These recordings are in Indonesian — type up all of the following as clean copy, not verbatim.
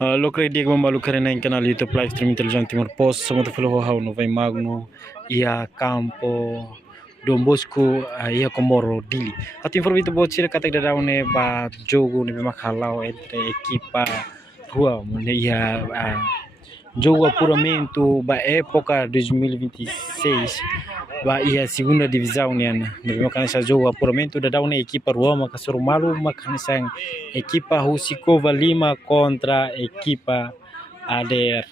Lokre dia membalu karena yang kenal YouTube live stream Intelijen Timor Pos sama tu follow hau no vai magno ia campo Dom Bosco ia Komoro Dili. Ati informe itu bocil kata da daune ba jogo ne makhalau entre equipa rua ne ia jogo apuramento ba época 2026 ba ia segunda divisão ne makana sa jogo apuramento da daune equipa Roma kasur malu makana sa equipa Rusikova Lima contra equipa ADR.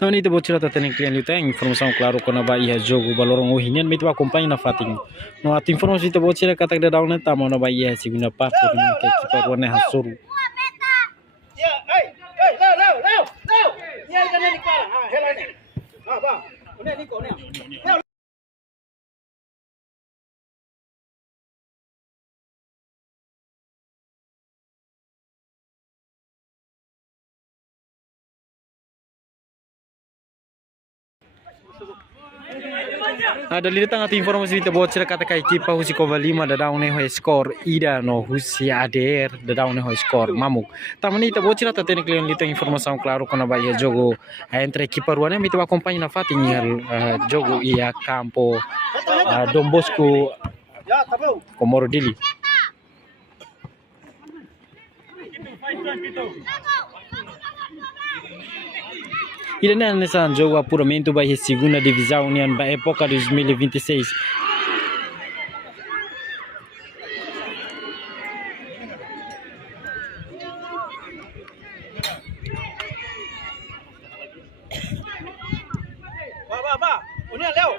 Então ini bocil ta tenen klian luta informação claro kona ba ia jogo balorong ohinian me tu acompanha na fating. No at informação itu bocil kata da daune tamo na ba ia segunda parte ne equipa Roma hasuru. Dali datang at informasi dito bocil kata ka equipa Rusikova Lima da daune ho score ida no Rusia ADR da daune ho score mamuk. Tamani ita bocil ta tenen klian lito informação claro kona ba ia jogo entre equipa Ruana me tu acompanha na fating jogo ia campo Dom Bosco Komoro Dili. Ele não é nessa jogo apuramento vai segunda divisão união ba época 2026. Ba, união Leo.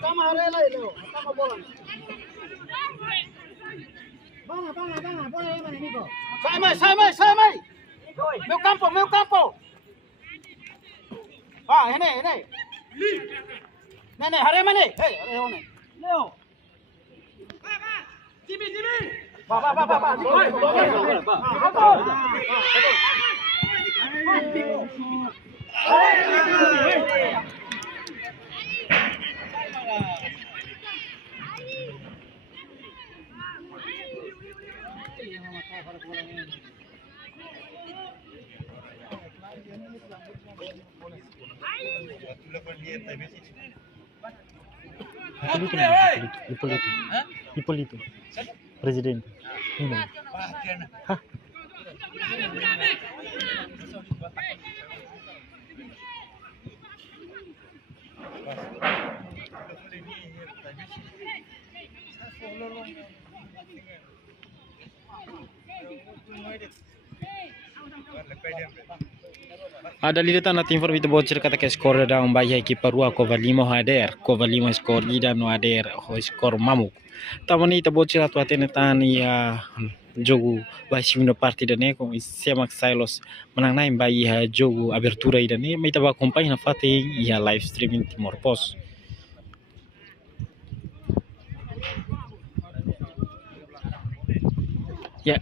Tama harela Leo, tama bola. Bana, bola aí, mano, Nico. Sai mais. Meu campo. Ini. Nene, hare mane. Hey, hare one. Leo. Jimmy. Hipólito. Presidente. Hah? Dalilita na informe itu bocil kata ke skor da umbai equipa Rua Kovalimo hader Kovalimo skor ida no hader ho skor mamuk tamani itu bocil atu atene tani ya jogo vai segunda partida né com Semak Silos menang na imbai jogo abertura ida né me tava acompanha na fate ia live streaming Timor Pos. Ya.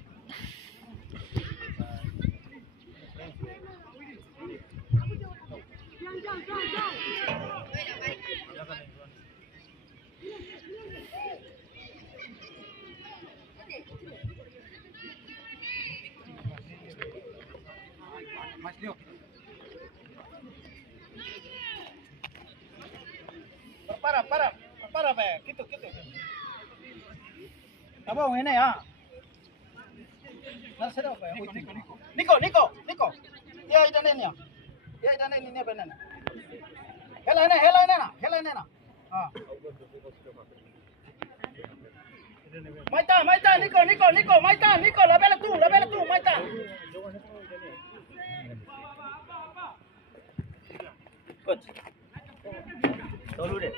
Para, gitu. Apa ini ya? Nasa daw ba? Nico. Ya idanen ini benar. Hela na. Maita, Nico, Maita, la bella tu, Maita. Coach. Dulu deh.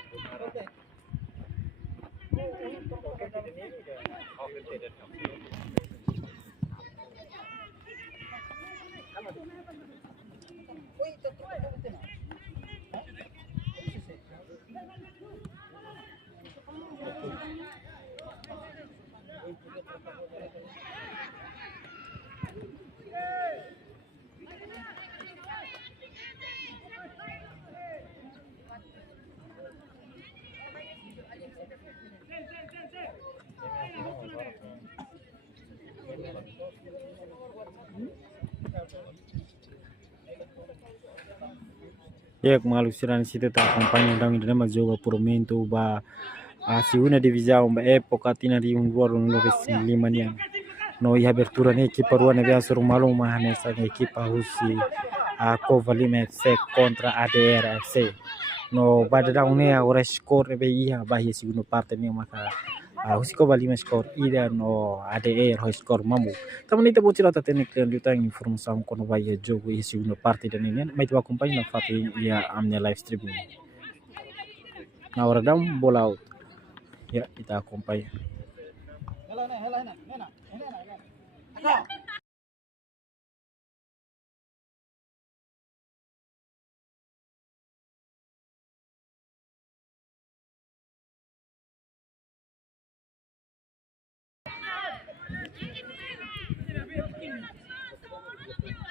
Ya malu siran situ ta acompanha dang ida mas joga puromento ba a segunda divisão ba época tina di un ruolo no lima nian no ia abertura ne equipa ruana via sur malu ma nessa equipa husi a Cova Lima FC contra ADR FC no bada dang ne ora score be ia ba ia segunda parte ne maka husi Cova Lima score ida no ADR ho score mamu taman ita bo tirata teknik lanjutan informação kono ba ia jogo ia segunda parte dan ini mai tu acompanha na fati ia amnya live streaming na ora dam bola out ya kita acompanha.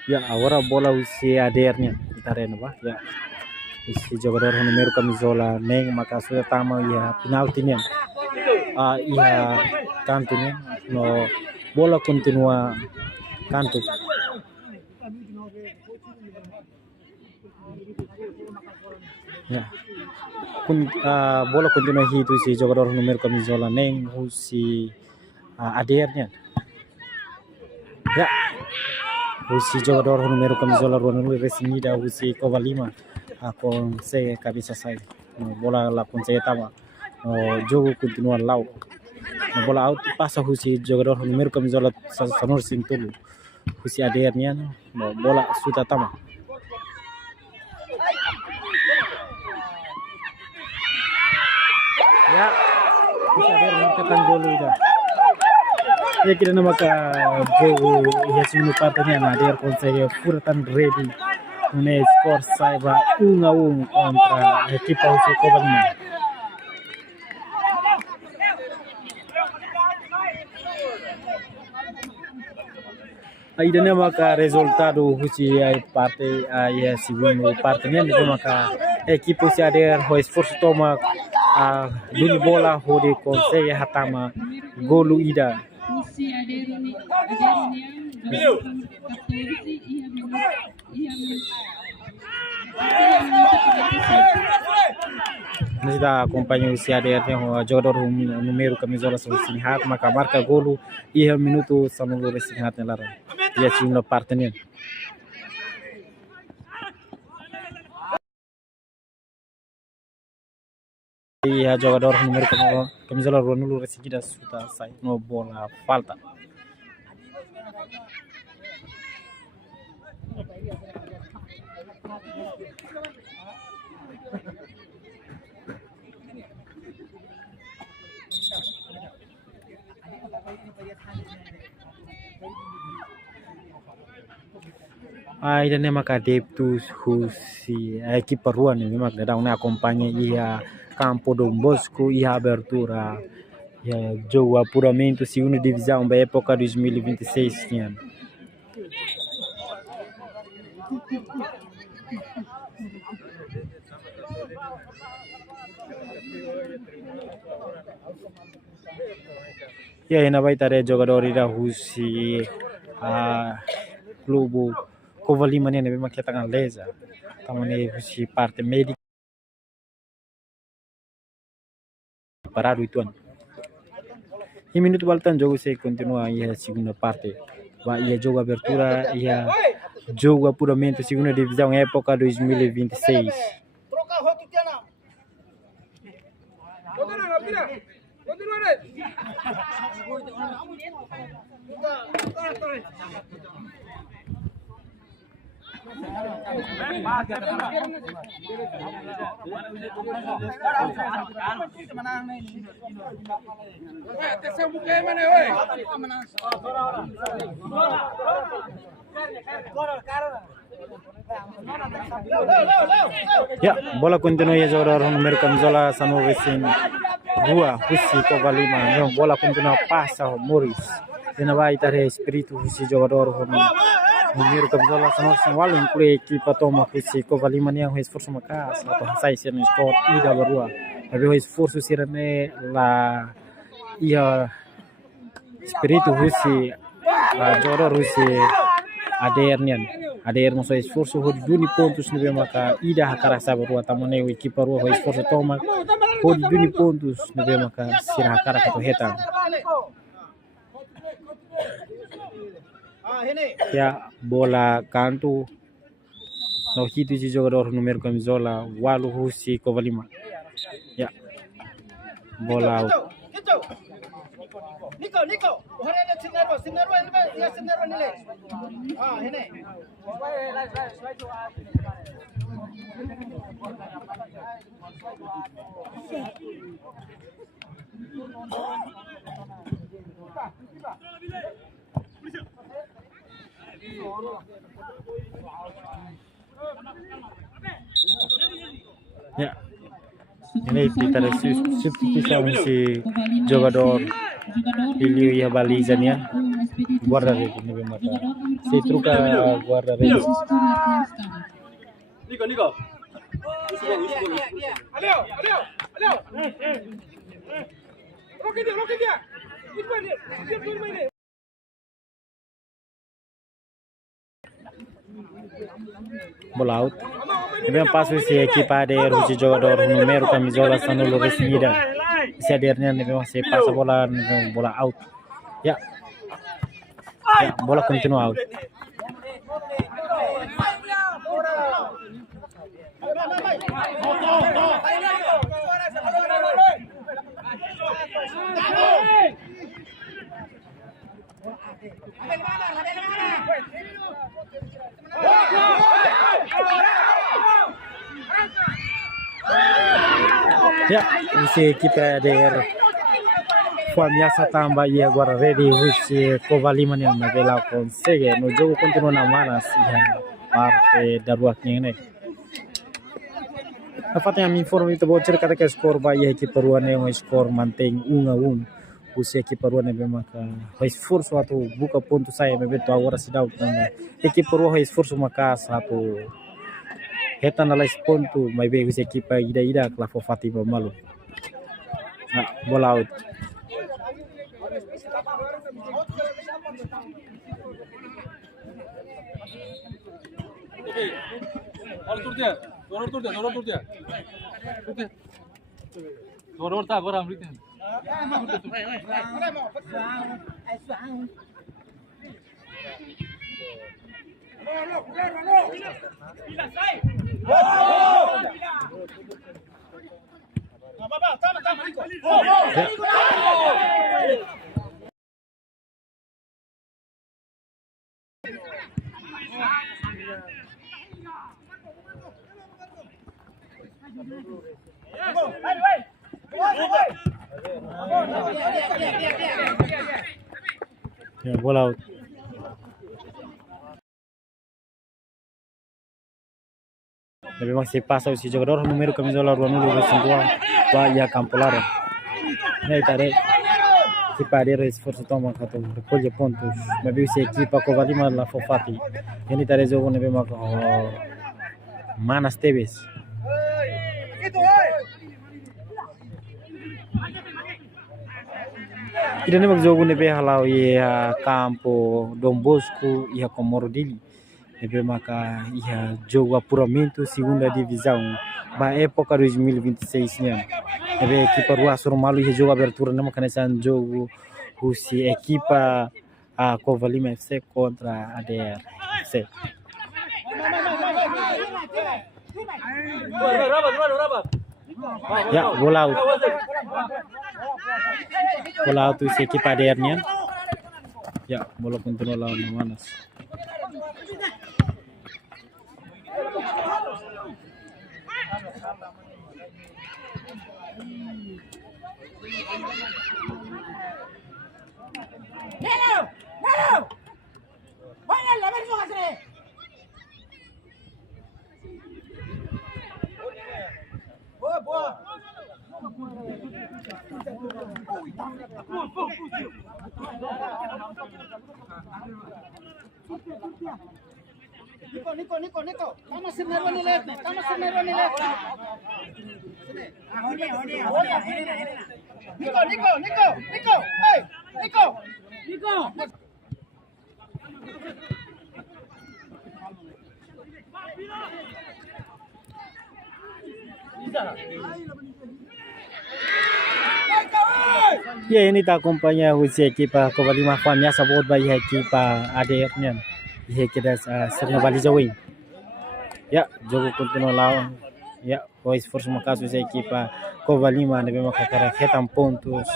Ya agora bola usi ADR-nya kita reno ba ya isi jogador número camisola neng maka sudah tama ya penalti nya ia canto nya no bola continua canto ya bola continua hitu si jogador número camisola neng usi ADR-nya ya usi jogador número camisola Ronaldo resinida usi Cova Lima con se cabeça sai no bola la con se tama no jogo continua lau no bola out passa usi jogador número camisola Sanor Sintulu usi ADR nya no bola sudah tama ya usi ADR markatan gol ida ya kira nama ka jogo ya segunda parte nya na ADR consegue puratan ready une skor saiba 1-1 contra a equipa UC Cova Lima. Ainda não maka resultado husi ai parte ai segundo parte nya de maka equipa UC ADR ho esforço toma a duni bola hode consegue hatama golu ida. Nós da acompanha o CADR tem o jogador número camisola Sinhat maka marca golo e é minuto sanulo Sinhat nelara e a segunda parte né e a jogador número camisola Ronaldo seguida sudah sai no bola falta. Ainda nem maka adeptos husi a equipa ruana memang datang na acompanha ia campo Dom Bosco e a abertura e jogo apuramento segunda divisão da época 2026 tinha. E aí na vai estar jogador ira husi a clube Cova Lima nih memang kita kan leza tamane husi parte médica parado itu an. E minuto baltan jogo se continua e a segunda parte. Vai e jogo abertura e a jogo apuramento segunda divisão época 2026. Troca a rota Tiana. Ya, bola continua ya jogador número camisola Sanu Racing Rua Husi Cova Lima. Não, bola continua passa o Morris. Dena vai estar espírito Husi jogador número camisola Sanu Racing Wal inclui equipa toma Husi Cova Lima nih o esforço macas atau sai ser no skor ida barua. Tapi o esforço sirane la ia espírito Husi jogador Husi ADR nih. ADR no seu esforço hodi duni pontos nebe maka ida hakara sabarua tamane o equipa rua ho esforço toma hodi duni pontos nebe maka sira hakara kato hetan ya bola canto no hito de jogador número camisola Walu Husi Kovalima ya bola out. Nico. Hari ada Sinarwa ini, ya Sinarwa nilai. Ini. Ya, ini kita ada substituição si jogador Ilio e a baliza niya guarda-redes nebe maka se truca guarda-redes. Nico. Aleo. Rokin dia. Dia. Bola out. Nebe passo si equipa de Rusi jogador número camisola Sanolo recibida. Si adernya nebe se passa bola out. Ya, bola continua out. Ya, si equipa de Fuamiasa tambah e agora ready Rusi Kovalima yang nagela consegue no jogo continua na manas ya parte da ruaknya ini. Dapat yang informe itu bocor kata ke skor ba e equipa ruane um skor mantém 1-1. Rusi equipa ruane maka o esforço atu buka ponto saya bebeto agora se dá o também. Equipa rua o esforço maka satu Heta na lais ponto mai be Rusi equipa ida kla Fatima malu. Bola out. Ya, bola out. Memang se passa esse jogador número camisola Ruanulo Resentua vai a campo largo. Né, tare. Se parir esforço toma kato recolhe pontos. Mas viu se equipa Kovalima la Fofati. Ini tare jogo nebe mak Manas Tevez. Ida nebe jogo nebe halau ia campo Dom Bosco ia Comoro Dili. Nebe maka ia jogo apuramento segunda divisão ba época 2026 nya. Nebe equipa Rua Sormalu ia jogo abertura nama kanesan jogo Rusi equipa Kovalima FC contra ADR FC. Ya, bola out. Bola out si equipa ADR-nya. Ya, bola continua lawan Manas. Nico. Tama Sinarwa nilai. Nico. Hey, Nico. Ya, ini tak acompanha a equipa Covalima Famia sabot ba a equipa ADR niyan. Ihe kita serna baliza win. Ya, jogo continua lá. Ya, o esforço macaso a equipa Covalima deve marcar retam pontos.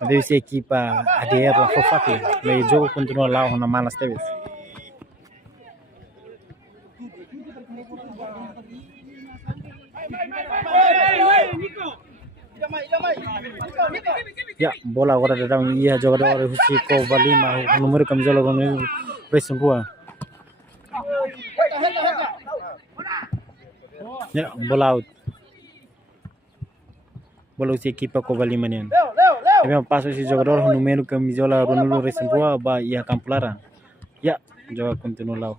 Deve ser equipa ADR lá fofaki. Mas o jogo continua lá na malas teves. Ya, bola agora datang ia jogador Husi Covalima, o número camisola com o Resin Rua. Ya, bola out. Bola Husi equipa Covalima niyan. Tapi passo esse jogador o número camisola Ronaldo Resin Rua ba ia campulara. Ya, joga continua lá.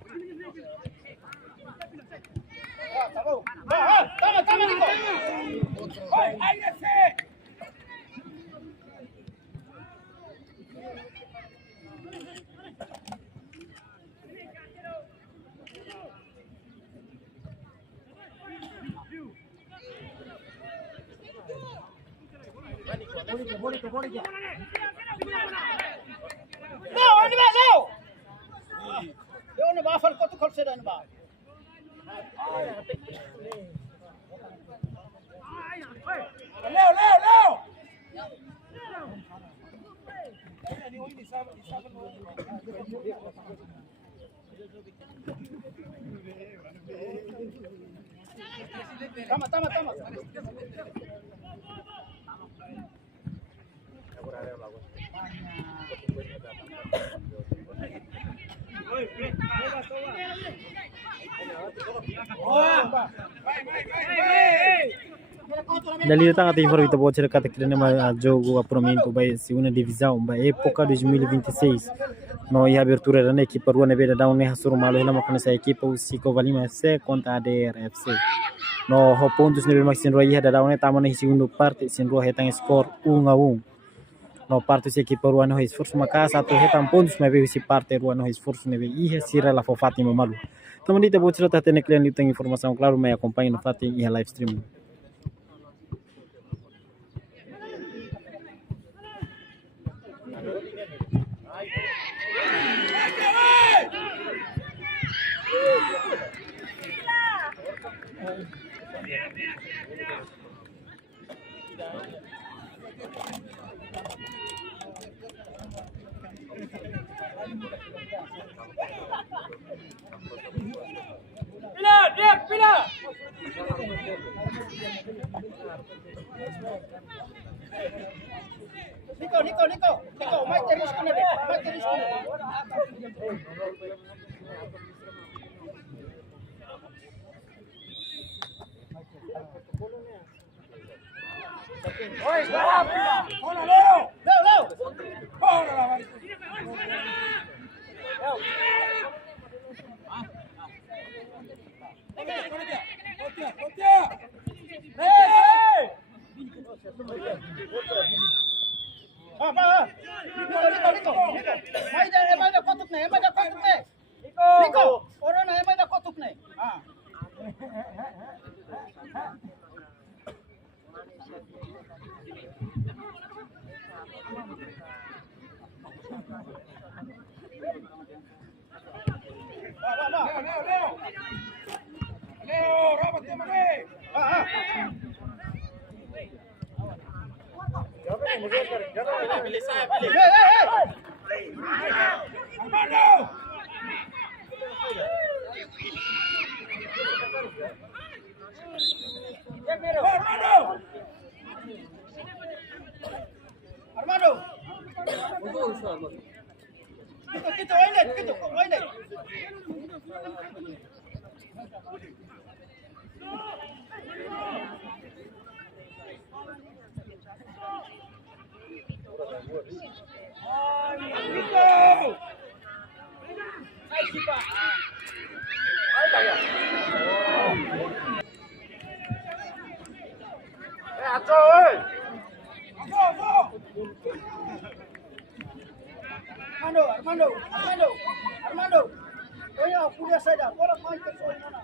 Não, ele vai, não! Eu não vou falar quanto colchão não vai. Leo! Tama. Dali datang até informação pode ser que treina mais jogo apuramento vai segunda divisão vai época 2026 no e abertura da equipa rua na beira da unha hasuru malo ela makana essa equipa o Sico Valima FC contra a ADR FC no pontos nível máximo rua da unha tama na segunda parte sem rua retang score 1-1 no parte se equipa rua no esforço makasa atau retang pontos mas veio se parte rua no esforço nível e sira la fofati malu teman dita pode ser até cliente tem informação claro me acompanha no fati e live stream. Pila! Nico, mais teris ko na rin. Oi, stop! Hola, Leo! Hola, Nico. May da kotuk na. Nico, orang na may da kotuk na. Leo, rábate, mané. Armando. Kita, oile. Armando. Oye, Julia Seda, bola más que soy, nana.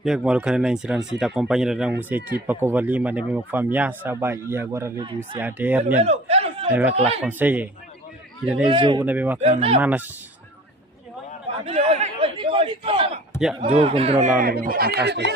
Dia kemalu karena insuransi tak kompanyi dan usia equipa cover 5 de memang família ba ia agora reduce ADR nian memang kelas konseye ida nezo na memang kana manas ya jogo kontrol lawan na memang fantastis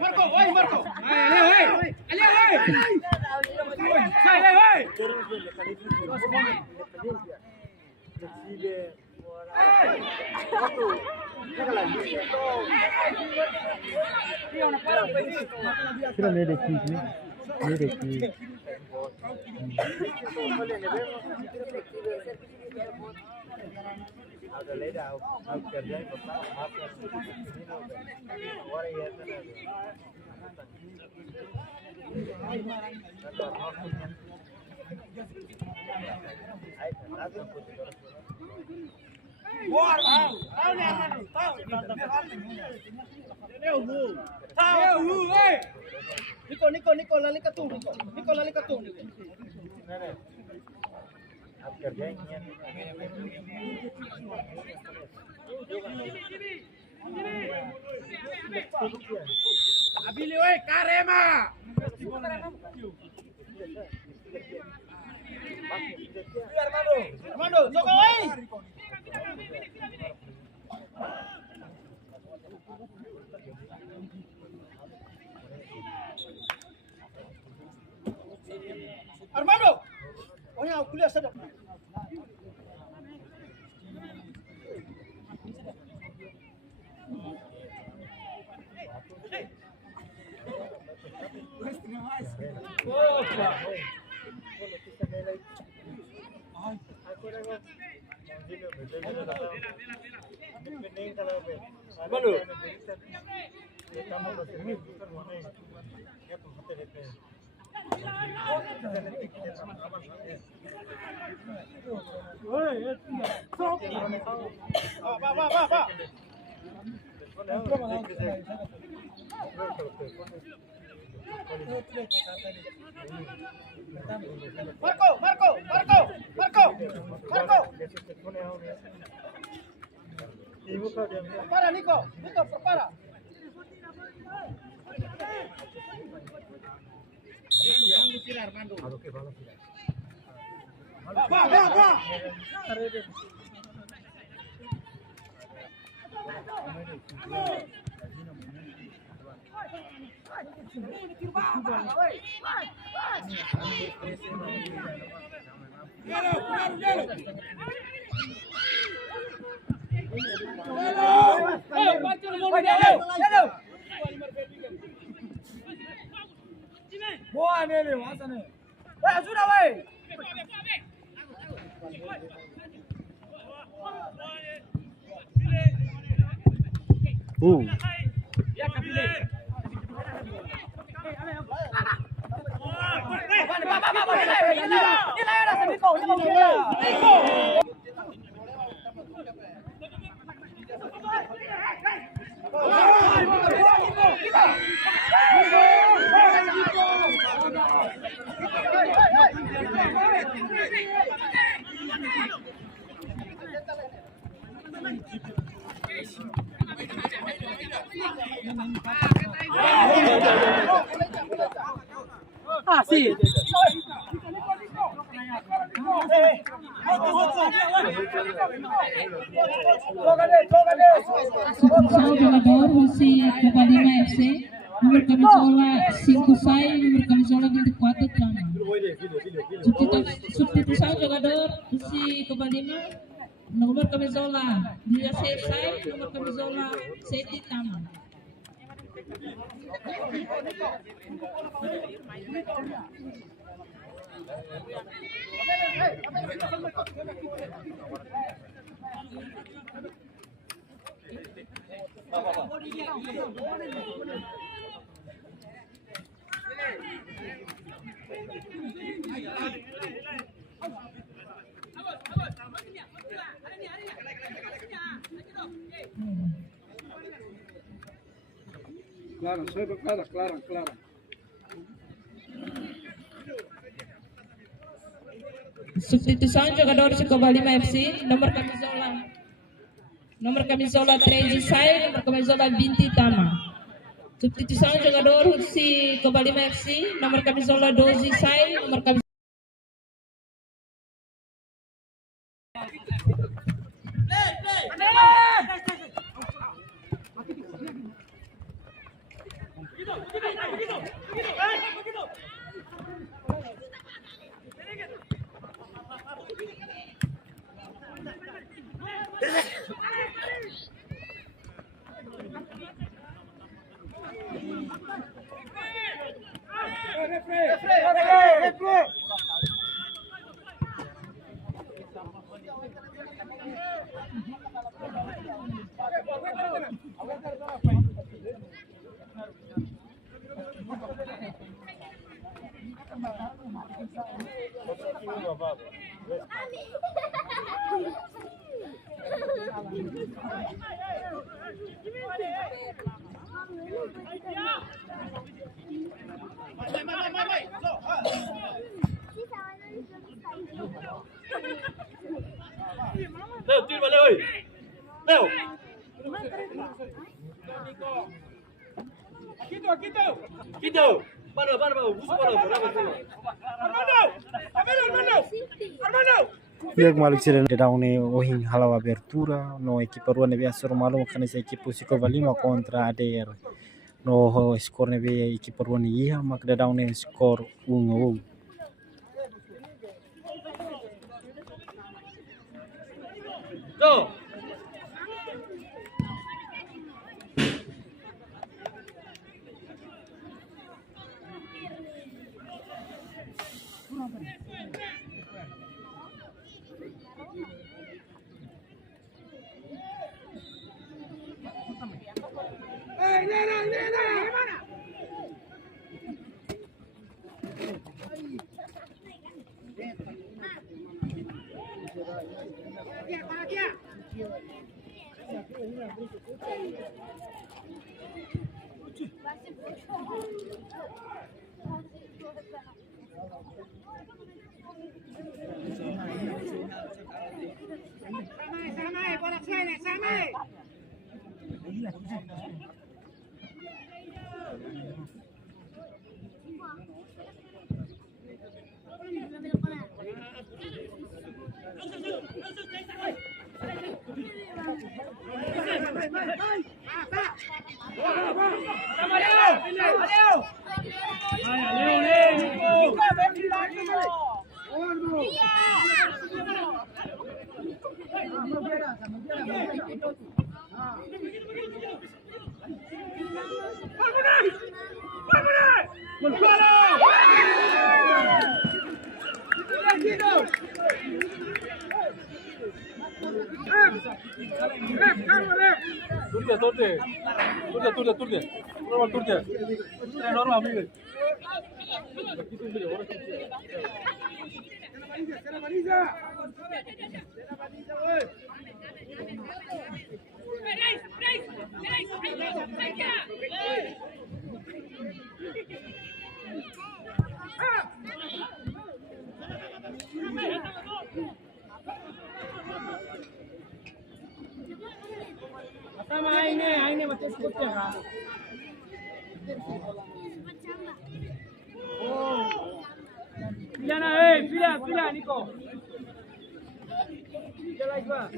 Marco, oi, Marco. Ali, oi. Sai, oi. Kira mere ki Nico, lali ka tu, Nico, lali ka tu. Abili, oi, Karema. Armando, toca, oi. Armando, olha o kuliah sedap. Marco. Prepara, Nico, prepara. Va. Boa nele, massa nele. Vai, ajuda, vai. Ya, Kabile. FC. Satu jogador si Covalima FC, nomor camisola 5 sai, nomor camisola 24 Tama. Substituição jogador si Covalima, nomor camisola 16 sai, nomor camisola 7 Tama. Clara, soy Clara, Clara, Clara. Substituição jogador si Covalima FC, nomor camisola 13 sai, nomor camisola 20 Tama. Substituição jogador si Covalima FC, nomor camisola 12 sai, nomor camisola Leo, tira, Leo aí. Leo. Aqui deu. Para, busca para. Lihat Malik sila daun ohing halau abertura no equipa ruan nebe asur malu kan esa equipa si Covalima contra ADR no skor nebe equipa ruan iya mak daun skor 1-1. Go. Aine macam seperti apa? Oh. Pila, Nico. Pila lagi gua.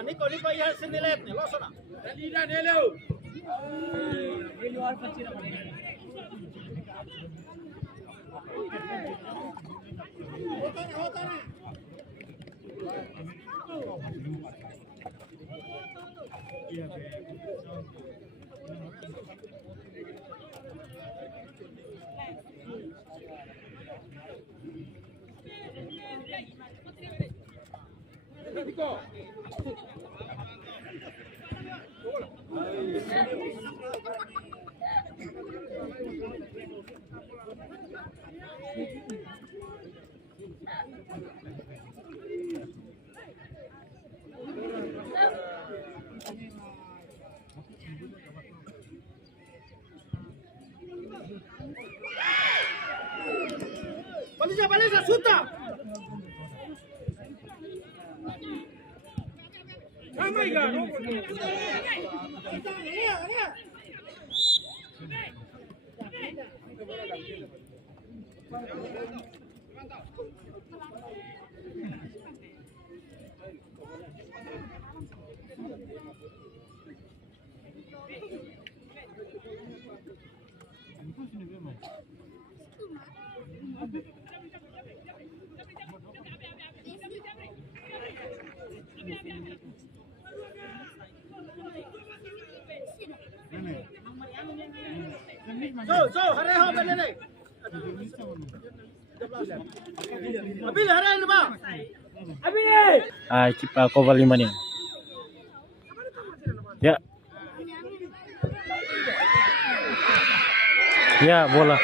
Nico. Nico ya sinilet nih, loso na. Dali na Nelo. Nico. Baliza, suta. So, hareho benene. Abil hareho ba? Abil. Kipa Kovalima nih. Ya. Ya, bola.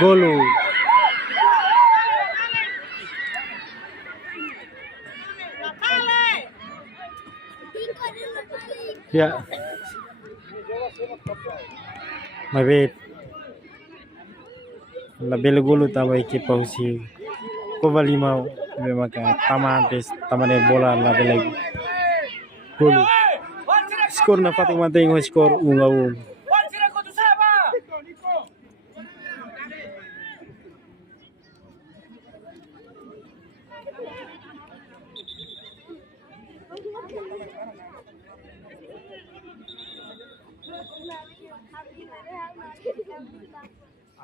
Golu. Ya. Mabit. Label golu tambah kipa usi. Kovalima memang tamantes tamane bola label lagi. Golu. Skor na patung manteng skor 1-1.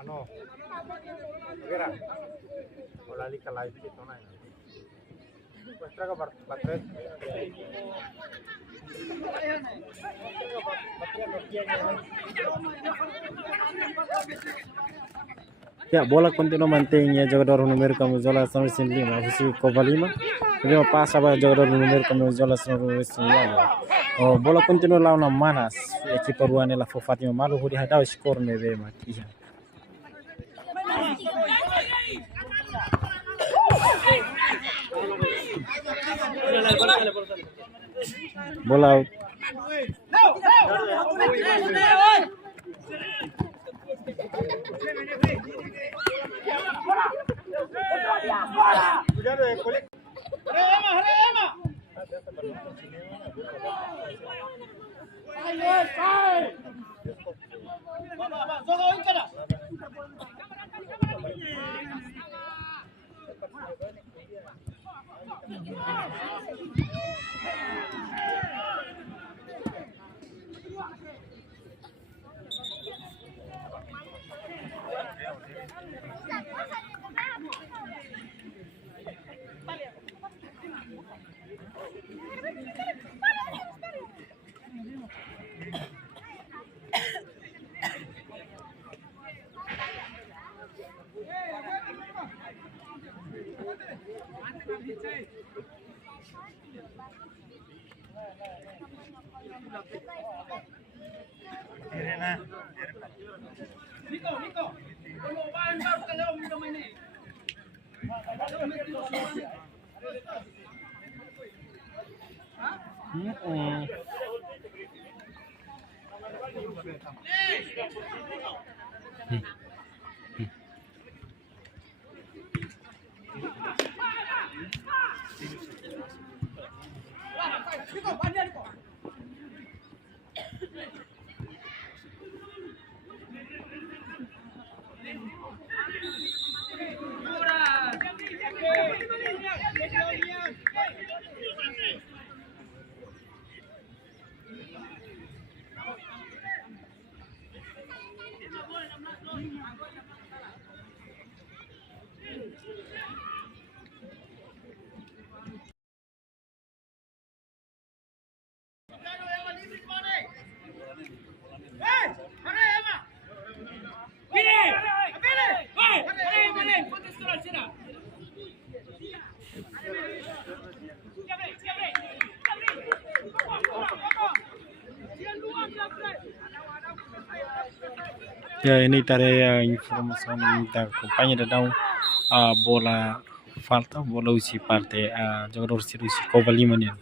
Ano? Kira. Wala li ka live dito na. Muestra ka batres. Ya, bola continua mantém ya jogador número como Zola San Lima, Fusi Kovalima. Ele passa para jogador número como Zola San Lima. Oh, bola continua lá na Manas, equipa ruane la Fatima Malu hudi hadau skor ne be makia. Bola out. Nico. Kalau bahan baru kalau minum ini. Nico, banyak Nico. Ya, ini tadi informasi yang kita kampanye tentang bola falta, bola usi parte jogador si usi Kovalima nih.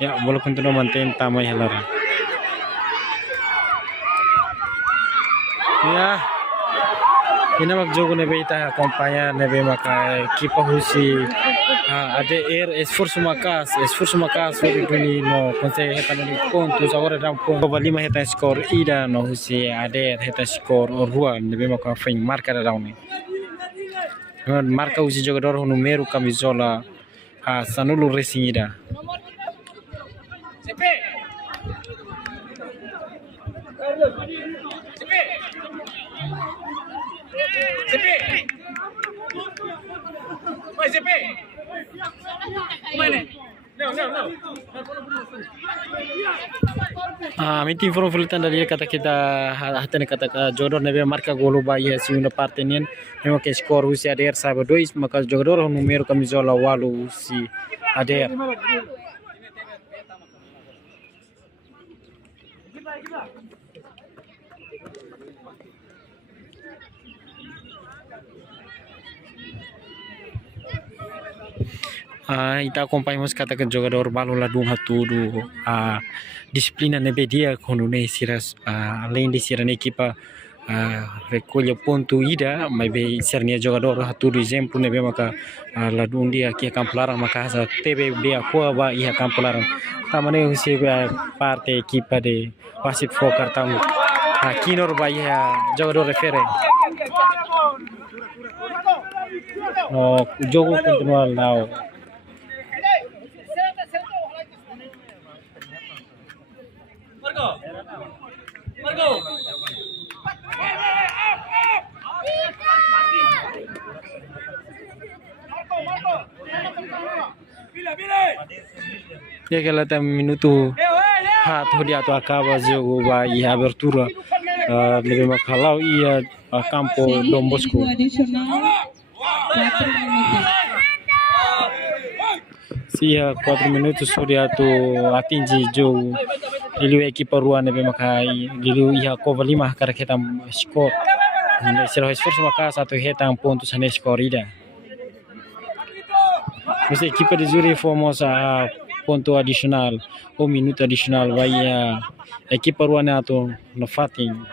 Ya, bola continua mantém tamanho halara. Ya, ini mak jogo nebe ita kampanye nebe maka equipa usi ade esforço macas sobre duni no consegue retar no pontos agora dá Kovalima reta score ida no usi ade reta score rua nebe maka fim marca da down. Marca usi jogador número camisola Sanulo Racing ida. Minti informasi dari kata kita hati kata jodoh nebe marca golo bayi segunda parte nih memang ke skor usia ada sahabat dois maka jogador numero camisola walu si ada. Ita acompanhamos kata que jogador balo lá do tudo disciplina nebe dia quando ne siras além de ser na equipa recolhe ponto ida mas be sernia jogador tudo exemplo nebe maka lá do dia que campelar maka sa tebe dia ko ba ia campelar tamane usi parte equipa de pasit focar tam kinor ba ia jogador refere no jogo continuar now. Marco. Ya que lá tem minuto tuh dia tu acaba jogo ba ia abertura lebih makalau ia campo Dom Bosco. Sia 4 minutos sudah tu atingi jogo liu equipa rua nebe makai liu ia Kovalima cara kita skor será esforço maka satu hetang pontos ane skor ida. Mas equipa de juri fomos a ponto adicional ou minuto adicional vai a equipa rua na to no fatin